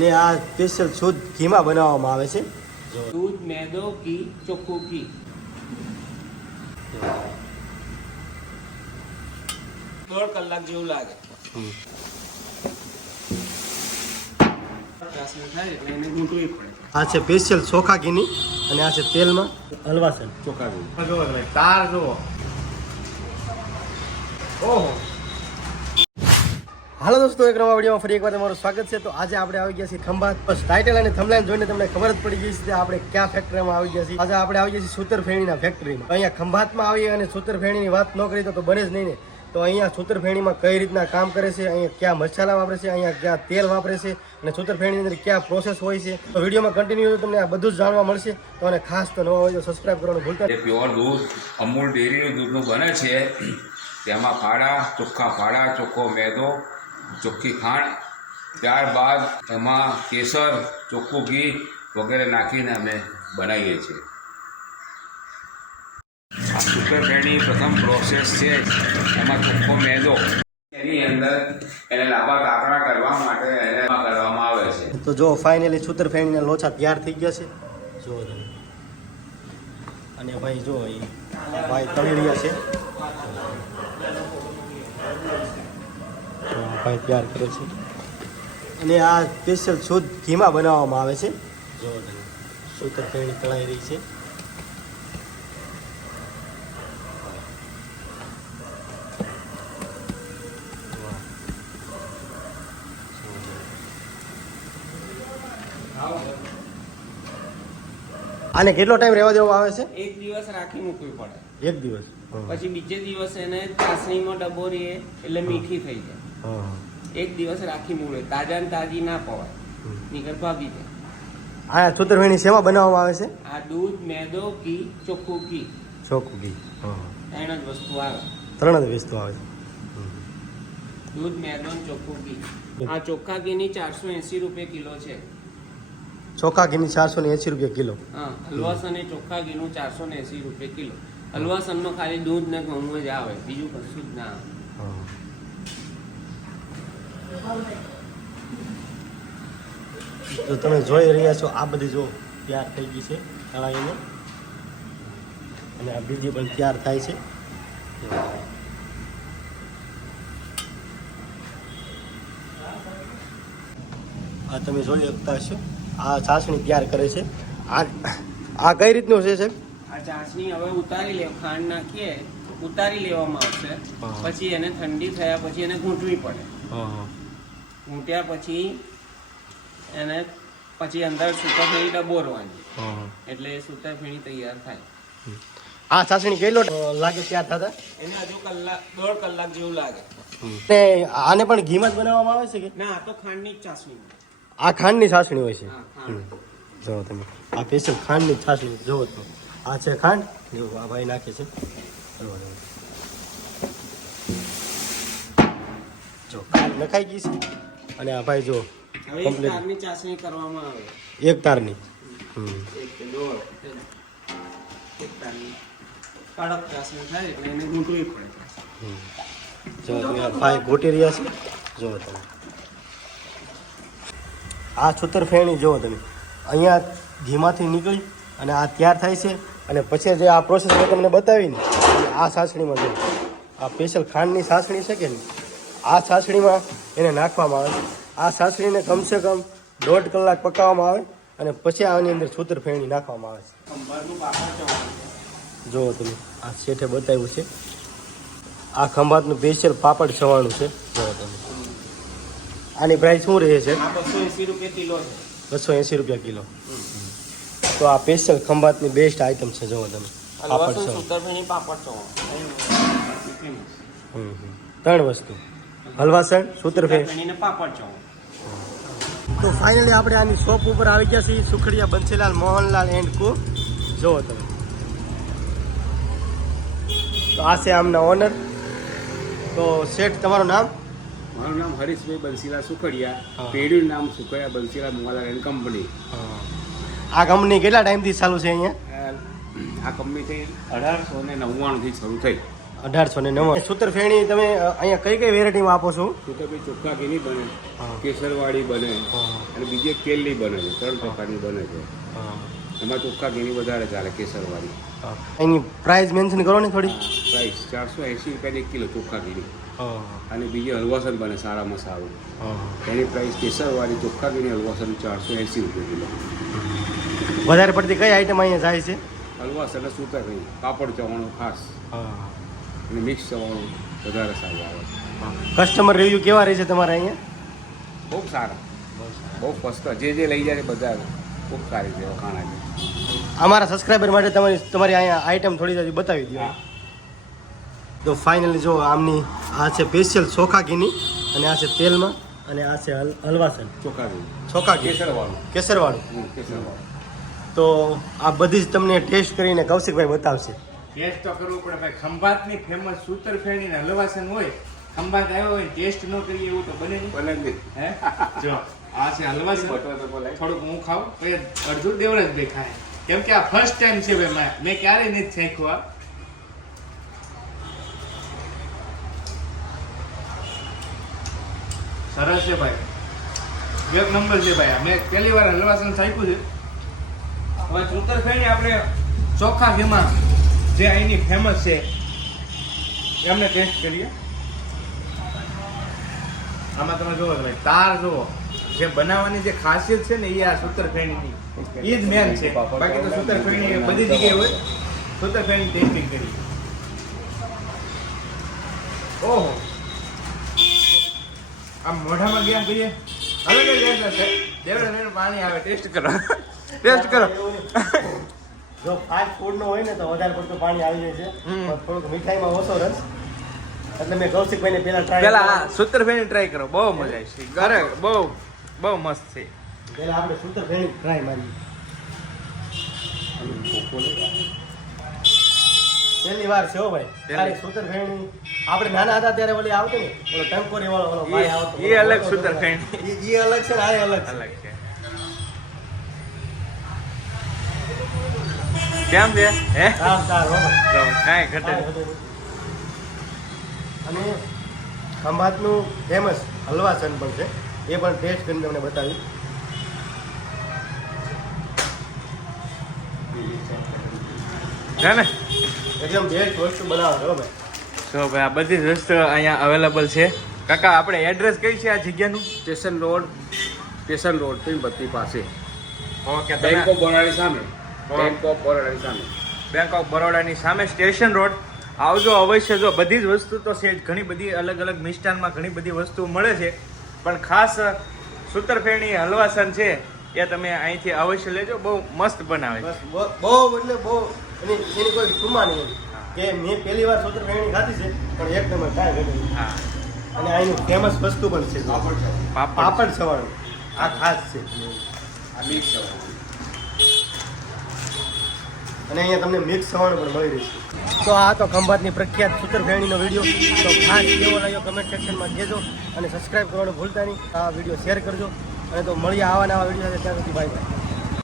ને આ સ્પેશિયલ શુદ્ધ ઘીમાં બનાવવામાં આવે છે. દૂધ મેદો ઘી ચોખ્ખું ઘી. દોઢ કલાક જેવું લાગે. આ છે સ્પેશિયલ ચોખા ઘીની અને આ છે તેલમાં હલવા ચોખા ઘી. તાર જુઓ. ઓહો. હાલો દોસ્તો, એક નવા વિડીયોમાં ફરી એકવાર તમારું સ્વાગત છે. તો આજે આપણે આવી ગયા છીએ ખંભાત બસ ટાઇટલ અને થમલાઈન જોઈને તમને ખબર જ પડી ગઈ છે કે આપણે ક્યાં ફેક્ટરીમાં આવી ગયા છીએ. આજે આપણે આવી ગયા છીએ સૂતર ફેણીના ફેક્ટરીમાં અહીંયા ખંભાતમાં આવીએ અને સૂતર ફેણીની વાત ન કરી તો બને જ નહીં ને. તો અહીંયા સૂતર ફેણીમાં કઈ રીતના કામ કરે છે, અહીંયા ક્યાં મસાલા વાપરે છે, અહીંયા ક્યાં તેલ વાપરે છે અને સૂતર ફેણીની અંદર ક્યાં પ્રોસેસ હોય છે. તો વિડીયોમાં કન્ટિન્યુ તમને આ બધું જ જાણવા મળશે. તો અને ખાસ તો નવા હોય તો સબસ્ક્રાઈબ કરવાનું ભૂલતા પ્યોર દૂધ, અમૂલ ડેરીનું દૂધનું બને છે, તેમાં ફાડા, ચોખ્ખા ફાડા, ચોખ્ખો મેદો ચોખ્ખી ખાંડ ત્યારબાદ એમાં કેસર ચોખ્ખું ઘી વગેરે નાખીને અમે બનાવીએ છીએ. આ સુગર ફેણી પ્રથમ પ્રોસેસ છે. એમાં ચોખ્ખો મેદો એની અંદર એને લાંબા કાકડા કરવા માટે એને એમાં કરવામાં આવે છે. તો જો ફાઇનલી સૂતર ફેણીના લોચા તૈયાર થઈ ગયા છે? જો અને ભાઈ જો ભાઈ તળી રહ્યા છે. જો ભાઈ તૈયાર કરે છે. અને આ સ્પેશિયલ શુદ્ધ ઘીમાં બનાવવામાં આવે છે. સૂતર ફેણી તળાઈ રહી છે. આને કેટલો ટાઈમ રહેવા દેવો આવે છે? એક દિવસ રાખી મૂકવી પડે. એક દિવસ. પછી બીજે દિવસે એને ચાસણીમાં ડબોરીએ એટલે મીઠી થઈ જાય. એક દિવસ રાખી મૂળે તાજા ને તાજી ના પવાય. હં. નીકળ ભાગી જાય. આ સૂતર ફેણી શેમાં બનાવવામાં આવે છે? આ દૂધ મેદો ઘી ચોખ્ખું ઘી. ચોખ્ખું ઘી હં. ત્રણ જ વસ્તુ આવે. ત્રણ જ વસ્તુ આવે દૂધ મેદો ને ચોખ્ખું ઘી. આ ચોખ્ખા ઘીની ચારસો એંસી રૂપિયા કિલો છે. ચોખા ઘીની ચારસો ને એંસી રૂપિયા કિલો. હા હલવાસન એ ચોખ્ખા ઘીનું ચારસો ને એંસી રૂપિયા કિલો. હલવાસનનો ખાલી દૂધ ને ઘઉં જ આવે બીજું કશું જ ના આવે. હં. તો તમે જોઈ રહ્યા છો, આ બધી જો તૈયાર થઈ ગઈ છે તળાઈને અને આ બીજી પણ તૈયાર થાય છે. આ તમે જોઈ શકતા હશો, આ ચાસણી તૈયાર કરે છે. આ આ કઈ રીતનું છે, સાહેબ? આ ચાસણી હવે ઉતારી લે, ખાંડ નાખીએ. ઉતારી લેવામાં આવશે. પછી એને ઠંડી થયા પછી એને ઘૂંટવી પડે. ઘૂંટ્યા પછી એને પછી અંદર સૂતરફેણી ડબોરવાની. એટલે એ સૂતરફેણી તૈયાર થાય. આ સાસણી કેટલો લાગે તૈયાર થતા એને હજુ કલાક દોઢ કલાક જેવું લાગે. ને આને પણ ઘીમાં જ બનાવવામાં આવે છે કે? ના આ તો ખાંડની જ ચાસણી આ ખાંડની ચાસણી હોય છે? જો તમે આ સ્પેશિયલ ખાંડની ચાસણી જોવો તો. આ છે ખાંડ આ ભાઈ નાખે છે. જો નખાઈ ગઈ છે. અને આ ભાઈ જો એક. તારની ચાસણી કરવામાં આવે. એક તારની. હમ. એક તારની. કડક ચાસણી થાય એટલે એને ઘૂંટવી પડે. જો તમે આ ભાઈ ગોટી રહ્યા છે. જુઓ તમે. આ છૂતર ફેણી જુઓ તમે. અહીંયા ઘીમાંથી નીકળી અને આ તૈયાર થાય છે. અને પછી જે આ પ્રોસેસ મેં તમને બતાવી ને આ સાસણીમાં જોઈએ આ સ્પેશિયલ ખાંડની સાસણી છે કે નહીં આ સાસણીમાં એને નાખવામાં આવે. આ સાસણીને કમસે કમ દોઢ કલાક પકાવવામાં આવે અને પછી આની અંદર છૂતર ફેણી નાખવામાં આવે છે. જુઓ તમે આ શેઠે બતાવ્યું છે. આ ખંભાતનું સ્પેશિયલ પાપડ છવાણું છે. જુઓ તમે. આની પ્રાઇસ શું રહે છે બસો એંસી રૂપિયા કિલો તો આ સ્પેશિયલ ખંભાતની બેસ્ટ આઈટમ છે જોવો તમે. પાપડ છો પાપડ. ત્રણ વસ્તુ. હલવાસણ સૂત્રફેણ પાપડ છો તો ફાઇનલી આપણે આની શોપ ઉપર આવી ગયા છીએ સુખડિયા બંસીલાલ મોહનલાલ એન્ડ કો જુઓ તમે. તો આ છે આમના ઓનર તો શેઠ તમારું નામ? મારું નામ હરીશભાઈ બંસીલાલ સુખડિયા. પેઢીનું નામ સુખડિયા બંસીલાલ મોહનલાલ એન્ડ કંપની આ કંપની કેટલા ટાઈમથી ચાલુ છે અહીંયા? આ કંપની થઈ અઢારસો ને નવ્વાણુંથી શરૂ થઈ. અઢારસો ને નવ્વાણું. સૂતર ફેણી તમે અહીંયા કઈ કઈ વેરાયટીમાં આપો છો? સુકાભાઈ ચોખ્ખા ઘીની બને. કેસરવાળી બને. અને બીજી એક તેલની બને છે ત્રણ પ્રકારની બને છે. એમાં ચોખ્ખા ઘીની વધારે ચાલે કેસરવાળી. એની પ્રાઇસ મેન્શન કરો ને થોડી. પ્રાઇસ ચારસો એંસી રૂપિયાની એક કિલો ચોખ્ખા ઘીની અને બીજી હલવાસન બને સારામાં સારું. એની પ્રાઇસ કેસરવાળી ચોખ્ખા ઘીની હલવાસન ચારસો એંસી રૂપિયા કિલો. વધારે પડતી કઈ આઈટમ અહીંયા જાય છે? હલવાસન અને સૂતર ઘી પાપડ ચવાણું ખાસ. અને મિક્સ ચવાણું વધારે સારું આવે છે. કસ્ટમર રિવ્યુ કેવા રહે છે તમારે અહીંયા? બહુ સારા. બહુ ફસ્ટ જે જે લઈ જાય બધા ખૂબ સારી છે વખાણા છે અમારા સબસ્ક્રાઈબર માટે તમારી તમારી અહીંયા આઈટમ થોડી બતાવી દો. તો ફાઇનલી જો આમની આ છે સ્પેશિયલ ચોખા ઘીની અને આ છે તેલમાં અને આ છે હલ- હલવાસન ચોખા ઘી ચોખા ઘી કેસરવાળું. કેસરવાળું કેસરવાળું. તો આ બધી જ તમને ટેસ્ટ કરીને કૌશિકભાઈ બતાવશે. ટેસ્ટ તો કરવું પડે ભાઈ. ખંભાતની ફેમસ સૂતર ફેણી ને હલવાસન હોય ખંભાત આવ્યો હોય ટેસ્ટ ન કરીએ એવું તો બને નહીં. બને જ નહીં. હે? જો આ છે હલવાસન થોડુંક હું ખાઉં અડધું દેવરાજ ભાઈ ખાય. કેમ કે આ ફર્સ્ટ ટાઈમ છે ભાઈ મેં ક્યારેય નથી શીખવા સરસ છે ભાઈ. એક નંબર છે ભાઈ. અમે પહેલી વાર હલવાસન શીખ્યું છે. હવે સૂતર ફેણી આપણે ચોખ્ખા ઘીમાં જે અહીંની ફેમસ છે. એમને ટેસ્ટ કરીએ. આમાં તમે જોવો ભાઈ તાર જુઓ. જે બનાવવાની જે ખાસિયત છે ને એ આ સૂતર ફેણીની. એ જ મેન છે. બાકી તો સૂતર ફેણી બધી જગ્યાએ હોય. સૂતર ફેણી ટેસ્ટિંગ કરી. ઓહો. આમ મોઢામાં ગયા કરીએ. હવે કઈ ટેસ્ટ હશે દેવડા પાણી આવે. ટેસ્ટ કરો. ટેસ્ટ કરો. જો ફાસ્ટ ફૂડ નો હોય ને તો વધારે પડતું પાણી આવી જાય છે. થોડુંક મીઠાઈમાં ઓછો રસ. એટલે મેં કૌશિકભાઈને પેલા ટ્રાય પેલા હા સૂતર ફેણી ટ્રાય કરો. બહુ મજા આવશે ઘરે બહુ બહુ મસ્ત છે. પેલા આપણે સૂતર ટ્રાય મારી પહેલી વાર છે હો ભાઈ. તારી સૂતર ફેણી આપણે નાના હતા ત્યારે ઓલી આવતી ને ઓલો ટંકોરી વાળો ઓલો ભાઈ આવતો એ અલગ સૂતર ફેણી ઈ અલગ છે આ અલગ છે. અલગ છે. કેમ છે? હે? સારું સારું હો. કાંઈ ઘટે. અને ખંભાતનું ફેમસ હલવાસન પણ છે. એ પણ ટેસ્ટ કરીને તમને બતાવી છે ને? એકદમ બેસ્ટ વસ્તુ બનાવો છો ભાઈ. તો ભાઈ આ બધી જ વસ્તુ અહીંયા અવેલેબલ છે. કાકા આપણે એડ્રેસ કઈ છે આ જગ્યાનું? સ્ટેશન રોડ સ્ટેશન રોડ બધી પાસે. ઓકે બેંક ઓફ બરોડાની સામે. બેંક ઓફ બરોડાની સામે. બેંક ઓફ બરોડાની સામે સ્ટેશન રોડ. આવજો અવશ્ય જો બધી જ વસ્તુ તો છે જ. ઘણી બધી અલગ અલગ મિષ્ટાનમાં ઘણી બધી વસ્તુ મળે છે. પણ ખાસ સૂતરફેણી હલવાસન છે એ તમે અહીંથી અવશ્ય લેજો. બહુ મસ્ત બનાવે બહુ- બહુ એટલે બહુ એની એની કોઈ સુમા નહીં કે મેં પહેલી વાર સૂત્ર ફેણી ખાધી છે પણ એક નંબર કાંઈ ઘટે અને અહીંનું ફેમસ વસ્તુ પણ છે. પાપડ પાપડ. આ ખાસ છે. અને અહીંયા તમને મિક્સ સવાણું પણ મળી રહેશે. તો આ તો ખંભાતની પ્રખ્યાત સૂતર ફેણીનો વીડિયો. તો ખાસ કેવો લાગ્યો કમેન્ટ સેક્શનમાં કહેજો અને સબસ્ક્રાઈબ કરવાનું ભૂલતા નહીં. આ વીડિયો શેર કરજો. અને તો મળીએ આવા નવા વીડિયો સાથે. ત્યાં સુધી બાય બાય